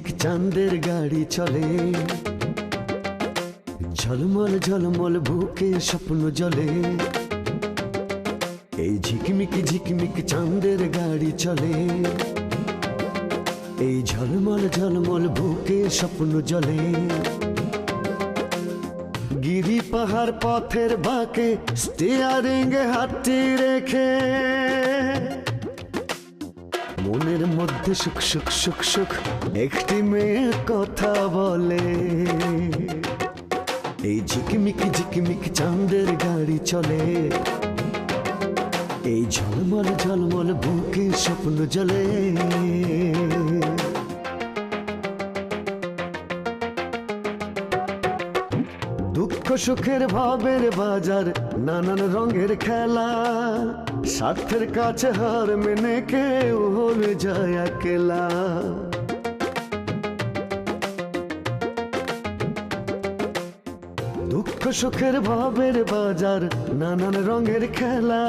ঝিকমিক চাঁদের গাড়ি চলে, ঝলমল ঝলমল বুকে স্বপ্ন জলে। এই ঝিকমিক ঝিকমিক চাঁদের গাড়ি চলে, এই ঝলমল ঝলমল বুকে স্বপ্ন জলে। গিরি পাহাড় পথের বাঁকে স্টিয়ারিং হাতটি রেখে মনের মধ্যে সুখ সুখ সুখ সুখ একটি মেয়ে কথা বলে। এই ঝিকমিক ঝিকমিক চাঁদের গাড়ি চলে, এই ঝলমল ঝলমল বুকে স্বপ্ন জলে। দুঃখ সুখের ভাবের বাজার, নানান রঙের খেলা, স্বার্থের কাছে হার মেনে কেউ হয়ে যায় একলা। দুঃখ সুখের ভাবের বাজার, নানান রঙের খেলা,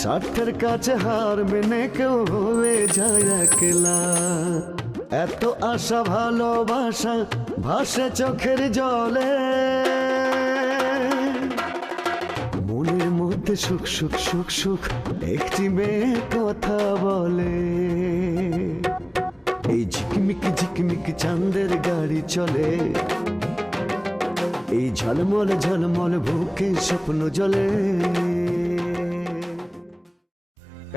স্বার্থের কাছে হার মেনে কেউ হয়ে যায় একলা। এত আশা ভালোবাসা ভাসে চোখের জলে, মনের মধ্যে সুখ সুখ সুখ সুখ একটি মেয়ে কথা বলে। এই ঝিকমিক ঝিকমিক চাঁদের গাড়ি চলে, এই ঝলমল ঝলমল বুকে স্বপ্ন জলে।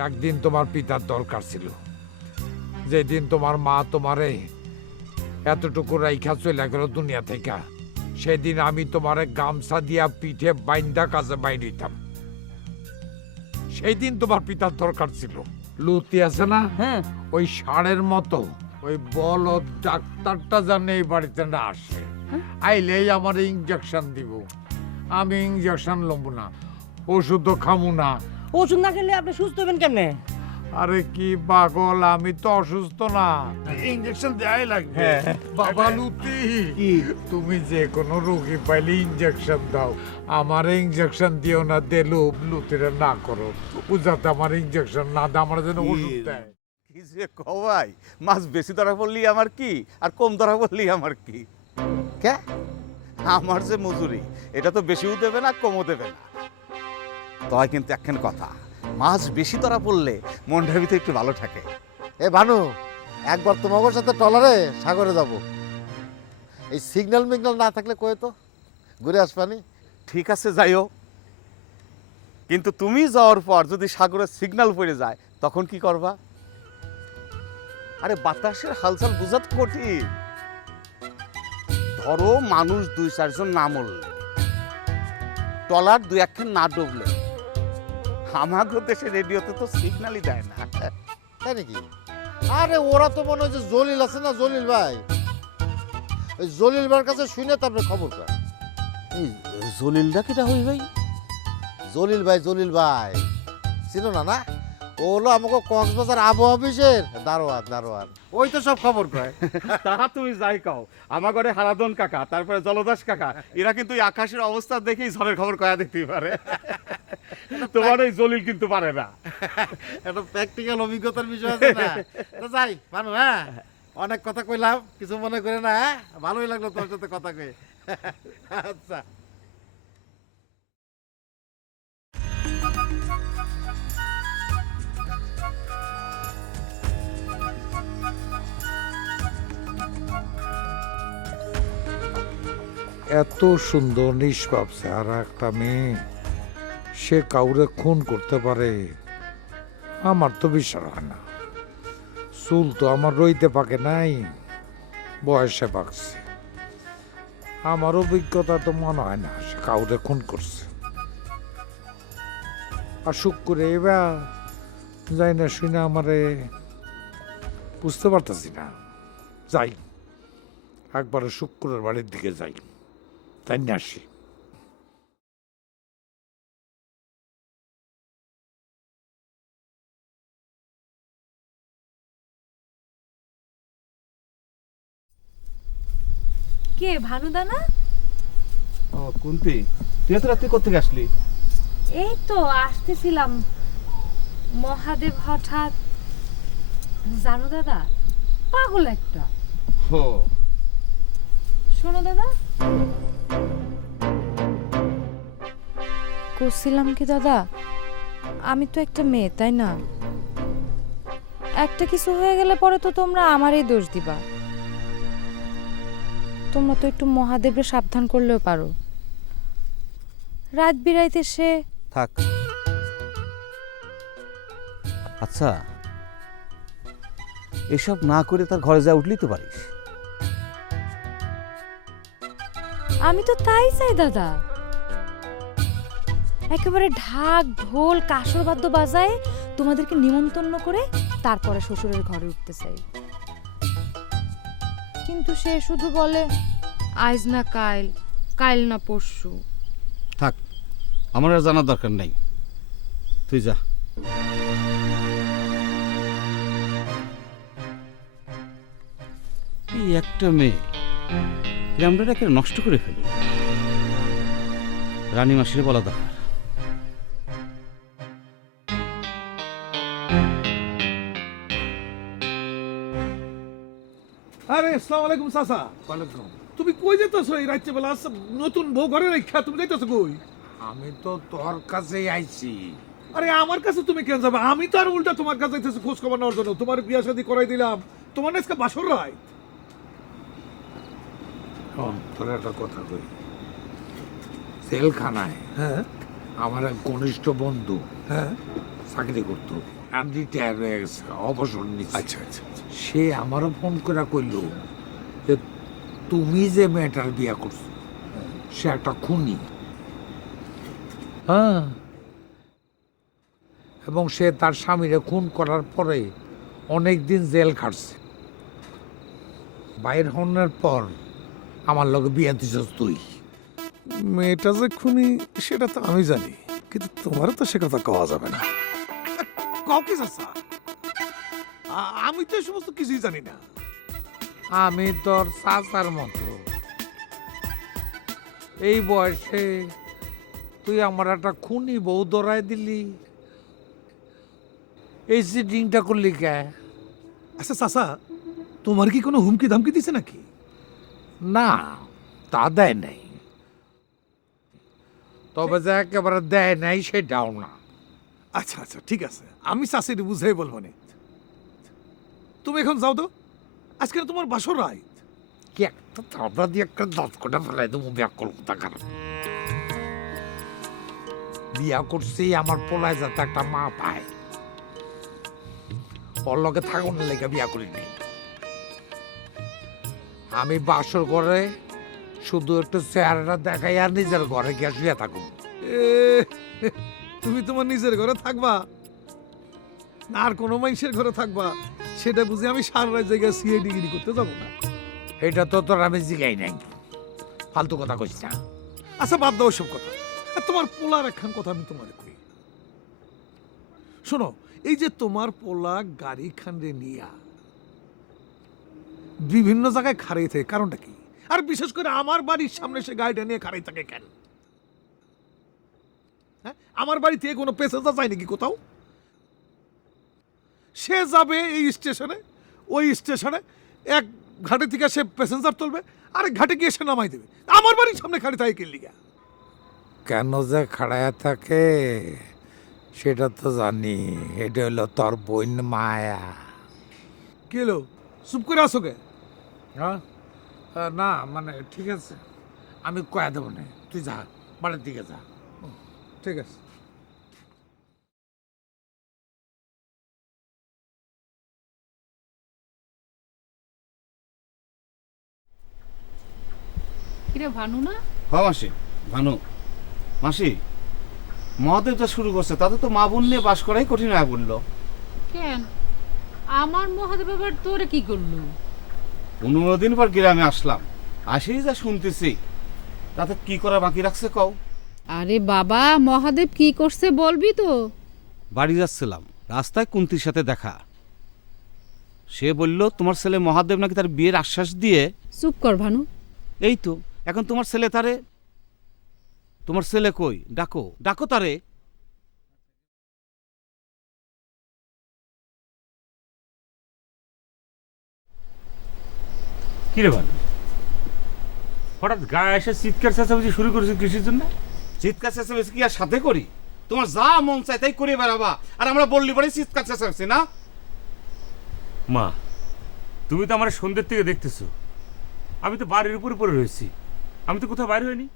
একদিন তোমার পিতার দরকার ছিল, যেদিন তোমার মা তোমারে এতটুকু রাইখা চলে গেল দুনিয়া থেকে, সেদিন আমি তোমারে গামছা দিয়া পিঠে বাইন্দা কাজে বাইর হইতাম। সেই দিন তোমার পিতার দরকার ছিল। লুতি আছে না, ওই ষাঁড়ের মতো ওই বলদ ডাক্তারটা জানে এই বাড়িতে না আসে, আইলেই আমার ইঞ্জেকশন দিব। আমি ইঞ্জেকশন লব না, ওষুধও খামু না। ওষুধ না খেলে আপনি সুস্থ হবেন কেমনে? আরে কি পাগল, আমি তো অসুস্থ না, ইঞ্জেকশন দেয়াই লাগবে। বাবা লুতি, তুমি যে কোনো রোগী পাইলে ইঞ্জেকশন দাও, আমার ইঞ্জেকশন দিও না, দিলো লুতিরে না করো, ও যাতে আমার ইঞ্জেকশন না দেয়, আমার যেন ওষুধ দেয়। কি যে কবাই, মাছ বেশি ধরা পড়লি আমার কি, আর কম ধরা পড়লি আমার কি? কে আমার যে মজুরি, এটা তো বেশিও দেবে না কমও দেবে না। তয় কিন্তু একখান কথা, মাছ বেশি ধরা পড়লে মনটার ভিতরে একটু ভালো থাকে। এ ভানু, একবার তোমার সাথে ট্রলারে সাগরে যাব। এই সিগন্যাল মিগন্যাল না থাকলে কয়ে তো ঘুরে আসবানি। ঠিক আছে, যাইও, কিন্তু তুমি যাওয়ার পর যদি সাগরের সিগন্যাল পড়ে যায় তখন কি করবা? আরে বাতাসের হালচাল বোঝা তো কঠিন। ধরো মানুষ 2-4 জন না মরলে, ট্রলার 2-1 না ডুবলে, আমাদের দেশে রেডিওতে তো সিগন্যালই দেয় না। তাই নাকি? আরে ওরা তো মনে হয় যে জলিল আছে না, জলিল ভাই, ওই জলিল ভাইয়ের কাছে শুনে তারপরে খবর কর। এই জলিলটা কিটা হই ভাই? জলিল ভাই চিনো না? না, ও হলো আমাকে কক্সবাজার আবহাওয়া অফিসের দারোয়ান। ওই তো সব খবর কয়। তাহা তুমি যাই কাও, আমার ঘরে হারাদন কাকা, তারপরে জলদাস কাকা, এরা কিন্তু এই আকাশের অবস্থা দেখেই ঝড়ের খবর কয়া দেখতেই পারে। তোমার ওই জলিল কিন্তু পারে না। একটা প্র্যাকটিক্যাল অভিজ্ঞতার বিষয় আছে না? তো যাই ভানু, হ্যাঁ অনেক কথা কইলাম, কিছু মনে করে না। হ্যাঁ, ভালোই লাগলো তোর সাথে কথা কয়ে। আচ্ছা। এত সুন্দর নিষ্পাপ চেহারা একটা মেয়ে, সে কাউরে খুন করতে পারে, আমার তো বিশ্বাস হয় না। চুল তো আমার রইতে পাকে নাই, বয়সে পাকছে। আমার অভিজ্ঞতা তো মনে হয় না সে কাউরে খুন করছে। আর সুখ করে এবার যাই না শুনে আমারে বুঝতে পারতেছি না। যাই একবারে শুক্রের বাড়ির দিকে যাই, তাই না আসি। কে ভানুদানা? ও কুন্তি, তুই এত রাত্রি কোথেকে আসলি? এই তো আসতেছিলাম, মহাদেব হঠাৎ, জানো দাদা, পাগল একটা। ওহো, শোনো দাদা, করছিলাম কি দাদা, আমি তো একটা মেয়ে, তাই না? একটা কিছু হয়ে গেলে পরে তো তোমরা আমারই দোষ দিবা। তোমরা তো একটু মহাদেবরে সাবধান করলেও পারো। রাত বিরাইতে সে থাক। আচ্ছা, এসব না করে তার ঘরে যা উঠলি তো পারিস। আমি তো তাই চাই দাদা, একেবারে ঢাক ঢোল কাসর বাদ্য বাজায় তোমাদেরকে নিমন্ত্রণ করে তারপরে শ্বশুরের ঘরে উঠতে চাই। কিন্তু সে শুধু বলে আজ না কাইল, কাইল না পরশু। থাক, আমার আর জানার দরকার নাই, তুই যা। এই একটা মেয়ে গ্রামটাকে নষ্ট করে ফেলি। রানী মাসিরে বলা দরকার। আরে আসসালামু আলাইকুম চাচা। ওয়ালাইকুম। তুমি কই যেতেছো এই রাত্রে বেলা? নতুন বউ ঘরে রেখা তুমি যাইতেছো কই? আমি তো তোর কাছেই আইছি। আরে আমার কাছে তুমি কেন যাবে? আমি তো আর উল্টা তোমার কাছে যাইতেছি খোঁজ খবর নেওয়ার জন্য। তোমার বিয়া শাদী করাই দিলাম, তোমার না আজকে বাসর রায়। শোন, তোর একটা কথা কই। জেলখানায় হ্যাঁ আমার এক ঘনিষ্ঠ বন্ধু হ্যাঁ, চাকরি করতো, আর রিটায়ার হয়ে গেছে, অবসর নিচ্ছে। আচ্ছা আচ্ছা। সে আমারও ফোন করে কইল যে তুমি যে মেয়েটার বিয়া করছো সে একটা খুনি। হ্যাঁ, এবং সে তার স্বামীরে খুন করার পরে অনেক দিন জেল খাটছে। বাইর হনের পর আমার লগে বিয়া দিছস তুই। মেয়েটা যে খুনি সেটা তো আমি জানি, কিন্তু তোমারও তো সে কথা কওয়া যাবে না। কও কি চাচা? আমি তো এই সমস্ত কিছুই জানি না। আমি তোর চাচার মতো, এই বয়সে তুই আমার একটা খুনি বউ ধরায় দিলি, এই সিটিংটা করলি কে? আচ্ছা চাচা, তোমার কি কোনো হুমকি ধামকি দিছে নাকি? না, তা দেয় নাই, তবে যে একেবারে দেয় নাই সেটাও না। আচ্ছা আচ্ছা ঠিক আছে, আমি চাষির বুঝাই বলবো না। তুমি এখন যাও তো, আজকে না তোমার বাসর রায়। কি একটা চাপড়া দিয়ে একটা দশ কোটা ফেলাই দেবো, বিয়া করবো টাকার। বিয়া করছি আমার পোলায় যাতে একটা মা পায়, ওর লগে থাকুন লেগে বিয়া করি নাই। আমি বাসর করে শুধু একটু চেহারাটা দেখাই আর নিজের ঘরে গিয়ে শুয়ে থাকুন। এ, তুমি তোমার নিজের ঘরে থাকবা না আর কোনো মানুষের ঘরে থাকবা, সেটা বুঝে আমি সারা রাত জায়গায় সিআই ডিগ্রি করতে যাবো না। এটা তো তোর আমি জিগাই নাই, ফালতু কথা কইস না। আচ্ছা বাদ দাও সব কথা। আর তোমার পোলার একখান কথা আমি তোমার কই, শোনো। এই যে তোমার পোলা গাড়ি খান্ডে নিয়া বিভিন্ন জায়গায় খাড়াই থাকে, কারণটা কি? আর বিশেষ করে আমার বাড়ির সামনে সে গাড়িটা নিয়ে খাড়াই থাকে কেন? হ্যাঁ, আমার বাড়ি থেকে কোনো প্যাসেঞ্জার যায় নাকি কোথাও? সে যাবে এই স্টেশনে, ওই স্টেশনে এক ঘাটে থেকে সে প্যাসেঞ্জার তুলবে, আরেক ঘাটে গিয়ে সে নামাই দেবে। আমার বাড়ির সামনে খাড়ি থাকে কে লিগা? কেন যে খাড়ায়া থাকে সেটা তো জানি, এটা হলো তোর বোন মায়া। কি হলো, চুপ করে আসো কে? হ্যাঁ, না মানে ঠিক আছে, আমি কয়া দেবো না, তুই যা বাড়ির দিকে যা। ঠিক আছে। কিরে ভানু না? হ্যাঁ মাসি, ভানু মাসি, মহাদেব যা শুরু করছে তাতে তো মা বোন নিয়ে বাস করাই কঠিন হয়ে পড়লো। কেন আমার মহাদেব আবার তোরে কি করলো? 15 দিন পর গ্রামে আসলাম, আসেই যা শুনতেছি তাতে কি করা বাকি রাখছে কও। আরে বাবা, মহাদেব কি করছে বলবি তো? বাড়ি যাচ্ছিলাম, রাস্তায় কুন্তির সাথে দেখা। সে বলল তোমার ছেলে মহাদেব নাকি তার বিয়ের আশ্বাস দিয়ে। চুপ কর ভানু। এই তো এখন তোমার ছেলে তারে, তোমার ছেলে কই, ডাকো ডাকো তারে। কি রে ভাই, হঠাৎ গায়ে এসে চিৎকার চেঁচামেচি শুরু করেছে কৃষির জন্য? চিৎকার চেঁচামেচি কি আর সাথে করি? তোমার যা মন চায় তাই করে বেড়াবা, আর আমরা বললি পরে চিৎকার চেঁচামেচি না? মা, তুমি তো আমার সন্ধ্যের থেকে দেখতেছো, আমি তো বাড়ির উপরে পড়ে রয়েছি, আমি তো কোথাও বাইরে হইনি।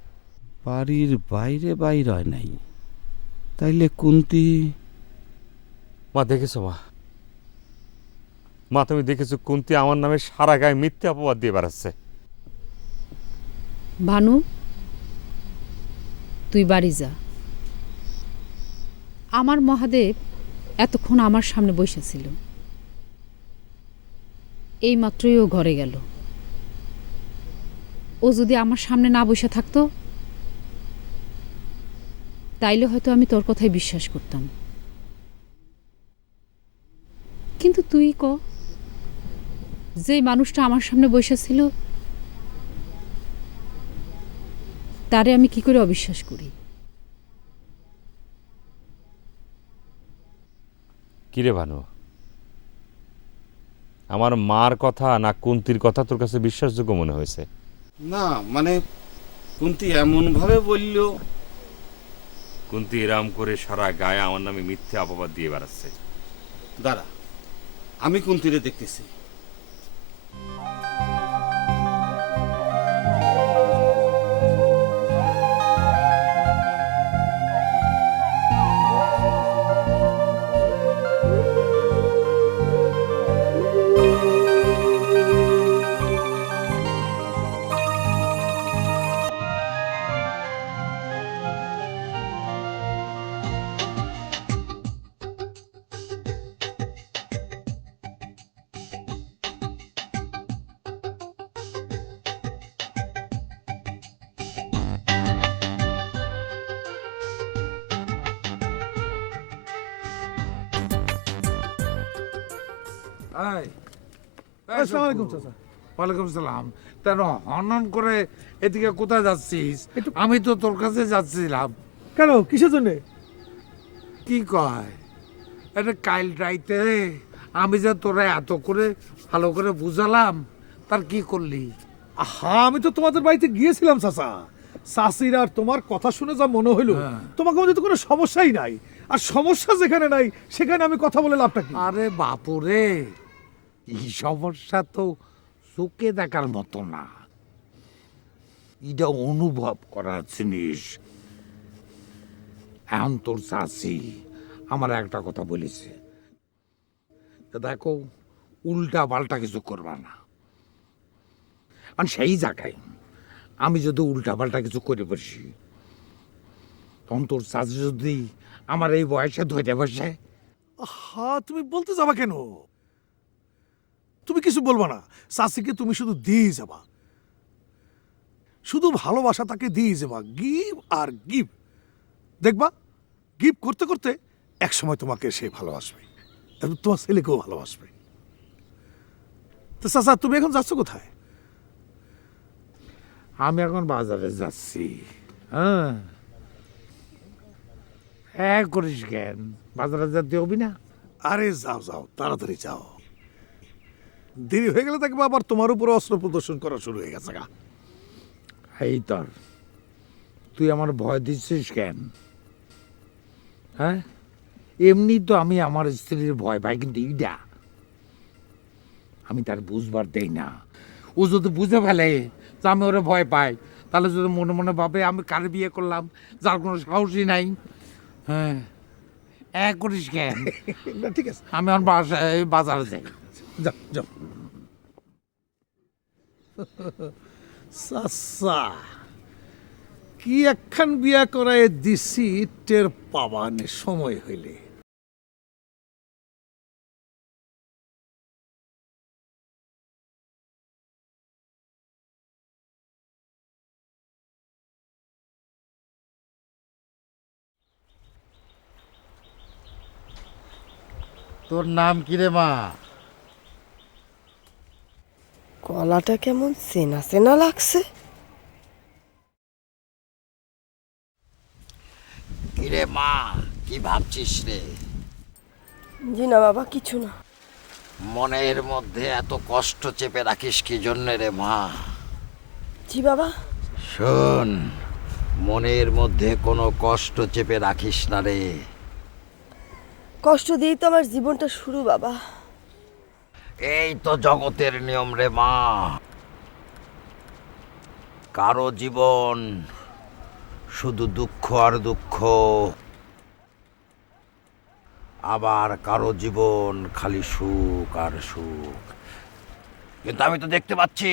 বাড়ির বাইরে বাইর হয় নাই, তাইলে কুন্তি? মা দেখেছো মা, মা তুমি দেখেছো কুন্তি আমার নামে সারা গায়ে মিথ্যে অপবাদ দিয়ে বেড়াচ্ছে। ভানু, তুই বাড়ি যা। আমার মহাদেব এতক্ষণ আমার সামনে বসেছিল, এই মাত্রই ও ঘরে গেল। ও যদি আমার সামনে না বসে থাকতো তাইলে হয়তো আমি তোর কথাই বিশ্বাস করতাম। কিন্তু তুই ক, যে মানুষটা আমার সামনে বসেছিল তারে আমি কি করে অবিশ্বাস করি? কিরে ভানু, আমার মার কথা না কুন্তির কথা তোর কাছে বিশ্বাসযোগ্য মনে হয়েছে? না মানে কুন্তি এমন ভাবে বললো। কুন্তি এরাম করে সারা গায়ে আমার নামে মিথ্যে অপবাদ দিয়ে বেড়াচ্ছে। দাঁড়া, আমি কুন্তিরে দেখতেছি। আসসালামু আলাইকুম চাচা। ওয়ালাইকুম সালাম। তেন হনন করে এদিকে কোথায় যাচ্ছিস? আমি তো তোর কাছে যাচ্ছিলাম। কেন, কিসের জন্য? কি কয় এটা কাইল রাইতে আমি যে তোরা এত করে ভালো করে বুঝালাম, তার কি করলি? হ্যাঁ, আমি তো তোমাদের বাড়িতে গিয়েছিলাম চাচা। চাষির আর তোমার কথা শুনে যা মনে হইলো তোমাকে মধ্যে তো কোনো সমস্যাই নাই। আর সমস্যা যেখানে নাই সেখানে আমি কথা বলে লাভটা কি? আরে বাপুরে, এই সমস্যা তো চোখে দেখার মতো না, এটা অনুভব করার জিনিস। এখন তোর চাষি আমার একটা কথা বলেছে, দেখো উল্টা পাল্টা কিছু করবা না। আর সেই জায়গায় আমি যদি উল্টা পাল্টা কিছু করে বসি, তখন তোর চাষি যদি আমার এই বয়সে ধরে বসে। হ্যাঁ, তুমি বলতে যাবা কেন? তুমি কিছু বলবা না, চাষিকে তুমি শুধু দিয়ে যাবা, শুধু ভালোবাসা তাকে দিয়ে যাবা, গিভ আর গিভ। দেখবা গিভ করতে করতে এক সময় তোমাকে সে ভালোবাসবে, এবং তোমার ছেলেকেও ভালোবাসবে। তো চাচা, তুমি এখন যাচ্ছ কোথায়? আমি এখন বাজারে যাচ্ছি। হ্যাঁ, হ্যাঁ করিস কেন? বাজারে যেতে হবি না? আরে যাও যাও, তাড়াতাড়ি যাও, দেরি হয়ে গেলে দেখবা আবার তোমার উপর অস্ত্র প্রদর্শন করা শুরু হয়ে গেছে। এই তোর, তুই আমার ভয় দিচ্ছিস কেন? হ্যাঁ, এমনি তো আমি আমার স্ত্রীর ভয় পাই, কিন্তু এইটা আমি তার বুঝবার দেই না। ও যদি বুঝে ফেলে যে আমি ওরা ভয় পাই, তাহলে যদি মনে মনে ভাবে আমি কার বিয়ে করলাম, যার কোনো সাহসই নাই। হ্যাঁ, এক করিস কেন? না, ঠিক আছে, আমি আমার বাজারে যাই। যাও যাও। চাচা, কি একখান বিয়া করায় দিছি, টের পাবানে সময় হইলে। তোর নাম কি রে মা? গলাটা কেমন চেনা চেনা লাগছে। কিরে মা, কি ভাবছিস রে? জি না বাবা, কিছু না। মনের মধ্যে এত কষ্ট চেপে রাখিস কি জন্যে রে মা? জি বাবা। শোন, মনের মধ্যে কোনো কষ্ট চেপে রাখিস না রে। কষ্ট দিয়েই তো আমার জীবনটা শুরু বাবা। এই তো জগতের নিয়ম রে মা। কারো জীবন শুধু দুঃখ আর দুঃখ, আবার কারো জীবন খালি সুখ আর সুখ। কিন্তু আমি তো দেখতে পাচ্ছি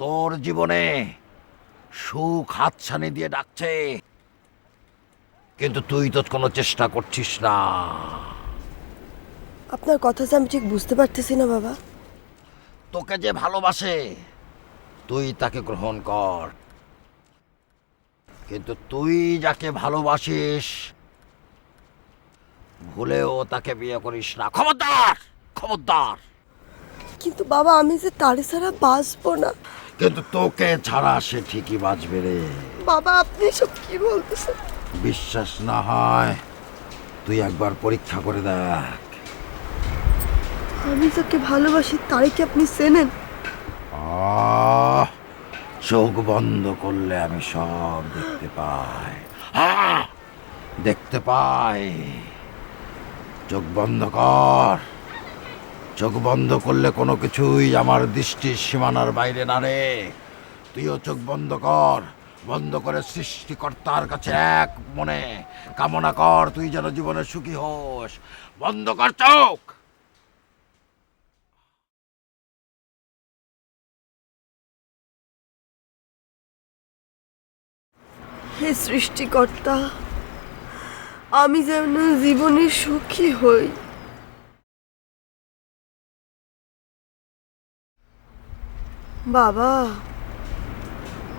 তোর জীবনে সুখ হাতছানি দিয়ে ডাকছে, কিন্তু তুই তো কোনো চেষ্টা করছিস না। আপনার কথা যে আমি ঠিক বুঝতে পারতেছি না বাবা। তোকে যে ভালোবাসে তুই তাকে গ্রহণ কর, কিন্তু তুই যাকে ভালোবাসিস ভুলেও তাকে বিয়ে করিস না। খবরদার, খবরদার। কিন্তু বাবা আমি যে তারে ছাড়া বাঁচবো না। কিন্তু তোকে ছাড়া সে ঠিকই বাঁচবে রে। বাবা আপনি সব কি বলতেছেন? বিশ্বাস না হয় তুই একবার পরীক্ষা করে দেখ। আমি যাকে ভালোবাসি তারে কি আপনি চেনেন? চোখ বন্ধ করলে আমি সব দেখতে পাই। দেখতে পাই। চোখ বন্ধ কর। চোখ বন্ধ করলে কোনো কিছুই আমার দৃষ্টির সীমানার বাইরে না রে। তুইও চোখ বন্ধ কর। বন্ধ করে সৃষ্টিকর্তার কাছে এক মনে কামনা কর তুই যেন জীবনে সুখী হোস। বন্ধ কর চোখ। হে সৃষ্টিকর্তা, আমি যেন জীবনে সুখী হই। বাবা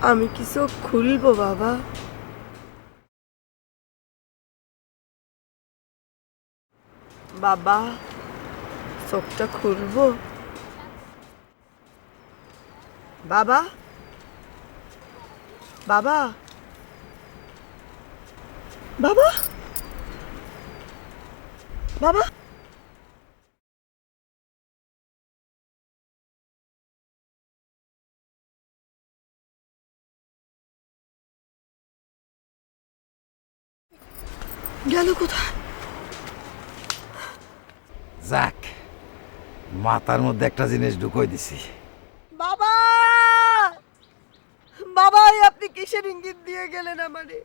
আমি কি চোখ খুলবো বাবা? বাবা চোখটা খুলবো? বাবা, বাবা, বাবা, বাবা। গেল কোথায়? যাক, মাথার মধ্যে একটা জিনিস ঢুকোই দিছি। বাবা, বাবা আপনি কিসের ইঙ্গিত দিয়ে গেলেন আমারে?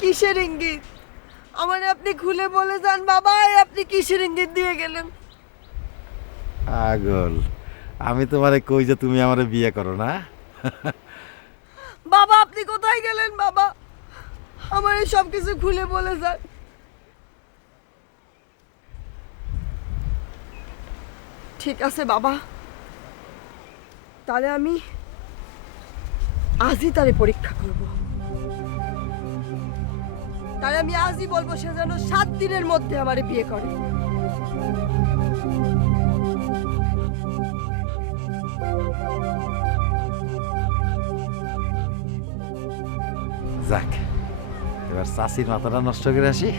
কিসের ইঙ্গিত? আমারে আপনি খুলে বলে যান বাবা, আপনি কিসের ইঙ্গিত দিয়ে গেলেন? পাগল, আমি তোমারে কই যে তুমি আমারে বিয়ে করো না? বাবা আপনি কোথায় গেলেন বাবা? আমারে সব কিছু খুলে বলে যান। ঠিক আছে বাবা, তাহলে আমি আজই তারে পরীক্ষা করব। তাহলে আমি আজই বলবো সে যেন 7 দিনের মধ্যে আমারে বিয়ে করে। যাক, এবার চাষির মাথাটা নষ্ট করে আসি,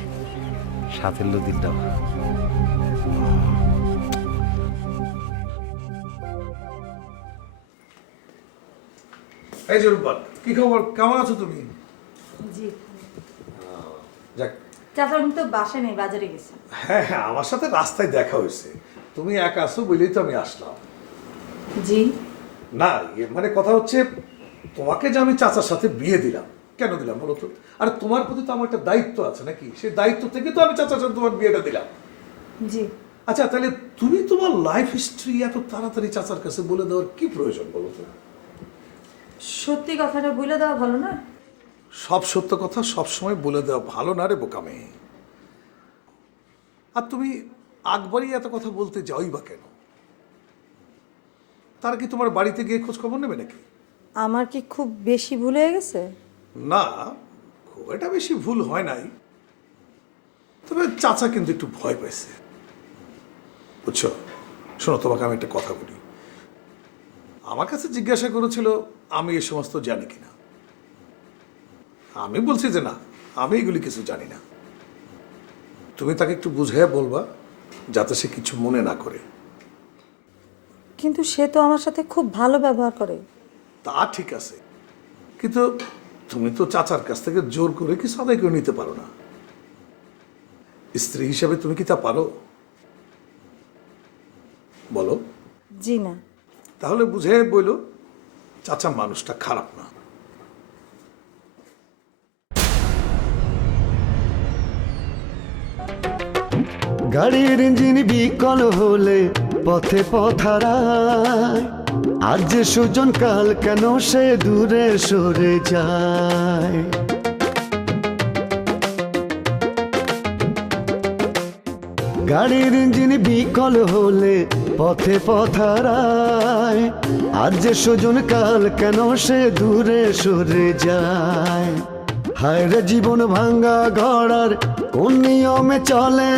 সাথে দিলটাও। এই যে রূপবান, কি খবর? কেমন আছো তুমি? জি যাক, চাচা তো বাসায় নেই, বাজারে গেছে। হ্যাঁ হ্যাঁ, আমার সাথে রাস্তায় দেখা হয়েছে। তুমি একা আছো বলেই তো আমি আসলাম। জি না মানে কথা হচ্ছে, তোমাকে যে আমি চাচার সাথে বিয়ে দিলাম, কেন দিলাম বলো তো? আর তোমার প্রতি তো আমার একটা দায়িত্ব আছে নাকি? সেই দায়িত্ব থেকে তো আমি চাচার সাথে তোমার বিয়েটা দিলাম। জি। আচ্ছা তাহলে তুমি তোমার লাইফ হিস্ট্রি এত তাড়াতাড়ি চাচার কাছে বলে দেওয়ার কি প্রয়োজন বলো তো? সত্যি কথাটা বলে দেওয়া ভালো না? সব সত্য কথা সবসময় বলে দেওয়া ভালো না রে বোকামে। আর তুমি আকবরই এত কথা বলতে যাওই বা কেন? তারা কি তোমার বাড়িতে গিয়ে খোঁজ খবর নেবে নাকি? আমার কি খুব বেশি ভুল হয়ে গেছে? না, খুব একটা বেশি ভুল হয় নাই, তবে চাচা কিন্তু একটু ভয় পেয়েছে বুঝছো। শোনো, তোমাকে আমি একটা কথা বলি। আমার কাছে জিজ্ঞাসা করেছিল আমি এই সমস্ত জানি কিনা। আমি বলছি যে না, আমি এগুলি কিছু জানি না। তুমি তাকে একটু বুঝিয়ে বলবা যাতে সে কিছু মনে না করে। কিন্তু সে তো আমার সাথে খুব ভালো ব্যবহার করে। তা ঠিক আছে, কিন্তু তুমি তো চাচার কাছ থেকে জোর করে কিছু আদায় করে নিতে পারো না। স্ত্রী হিসাবে তুমি কি তা পারো? বলো। জি না। তাহলে বুঝে বইলো চাচা মানুষটা খারাপ না। গাড়ির ইঞ্জিন বিকল হলে পথে পথারায়, আজ যে সুজন কাল কেন সে দূরে সরে যায়। গাড়ির ইঞ্জিন বিকল হলে পথে পথারায়, আজ যে সুজন কাল কেন সে দূরে সরে যায়। হায় রে জীবন ভাঙ্গা ঘোড়ার কোন নিয়মে চলে